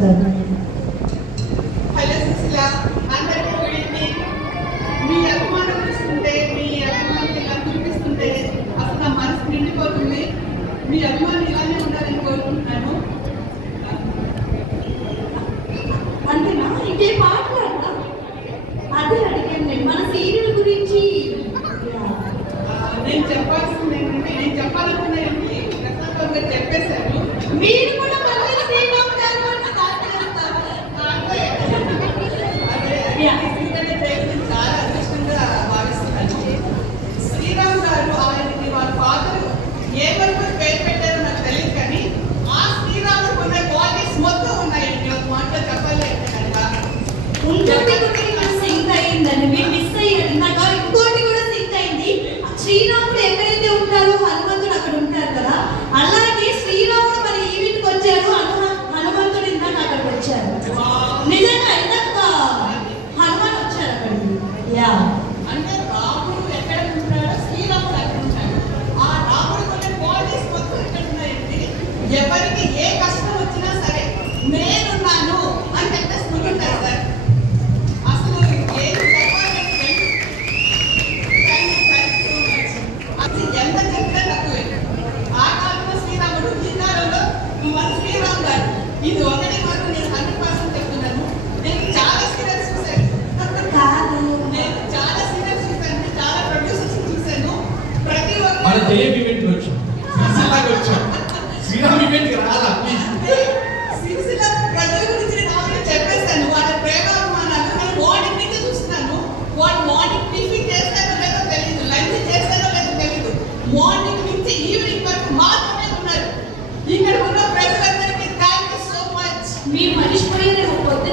చెప్తారు. హలో సుశీల, అందరికీ good evening. మీ అభిమానం చూస్తుంటే, మీ అభిమానం ఇలా చూపిస్తుంటే అసలు నా మనసు నిండిపోతుంది. మీ అభిమానం ఇలానే ఉండాలని కోరుకుంటున్నాను. అంతేనా? ఇంకే మాట్లాడతా అదే అడిగాను నేను మన సీరియల్ గురించి. నేను చెప్పాల్సింది ఏంటంటే, నేను చెప్పాలనుకున్నాను ప్రశాంతంగా చెప్పేశాను. మీరు కూడా మళ్ళీ శ్రీరామ్ గారు అని స్టార్ట్ చేస్తారు. చాలా అదృష్టంగా భావిస్తున్నాను. శ్రీరామ్ గారు ఆయనకి వాళ్ళ ఫాదర్ ఏ వరకు పేరు పెట్టారో నాకు తెలియదు, కానీ ఆ శ్రీరాముడు ఉన్న క్వాలిటీస్ మొత్తం ఉన్నాయండి. ఒక మాటలో చెప్పాలి అంటే కనుక ఇంకోటి కూడా సింక్ అయిందండి, మీరు మిస్ అయ్యారు. నాకు ఇంకోటి కూడా సింక్ అయింది. శ్రీరాముడు ఎక్కడైతే ఉంటారో హనుమంతుడు అక్కడ ఉంటారు కదా, అలాగే శ్రీరాముడు మన ఈవెంట్కి వచ్చాడు, హనుమంతుడు ఇందాక అక్కడికి వచ్చారు. నిజంగా ఇందాక హనుమాన్ వచ్చారు అక్కడికి. యా అంటే రాముడు ఎక్కడ ఉంటాడో శ్రీరాముడు అక్కడ ఉంటాడు. ఆ రాముడు ఉన్న క్వాలిటీస్ మొత్తం ఇక్కడ ఉన్నాయండి. ఎవరికి ఏ కష్టం వచ్చినా సరే నేనున్నాను అని చెప్పేసుకుంటుంటారు సార్. అసలు ఏం చెప్పాలంటే అది ఎంత చెప్పినా తక్కువే. ఆ కాలంలో శ్రీరాముడు, ఈ కాలంలో మన శ్రీరామ్ గారు. ఇది ఒకటి మాత్రం నేను 100% చెప్తున్నాను. నేను చాలా సీరియల్స్ చూశాను. కాదు, నేను చాలా సీరియల్స్ చూశాను, చాలా ప్రొడ్యూసర్స్ చూశాను. ప్రతి మన ఒక్కరు జయం ఈవెంట్ వచ్చాం, సిరిసిల్లాకి వచ్చాం, శ్రీరామ్ ఈవెంట్కి రాలా ప్లీజ్. సిరిసిల్ల ప్రజల గురించి నేను ఆల్రెడీ చెప్పేశాను. వాళ్ళ ప్రేమాభిమానాలు నేను మార్నింగ్ నుంచి చూస్తున్నాను. వాళ్ళు మార్నింగ్ టిఫిన్ చేస్తారో లేదో తెలియదు, లంచ్ చేస్తారో లేదో తెలియదు. మార్నింగ్ నుంచి ఈవినింగ్ వరకు మాత్రమే ఉన్నారు. ఇక్కడ ఉన్న ప్రజలందరికీ థ్యాంక్ యూ సో మచ్. మీరు మర్చిపోయేది లేకపోతే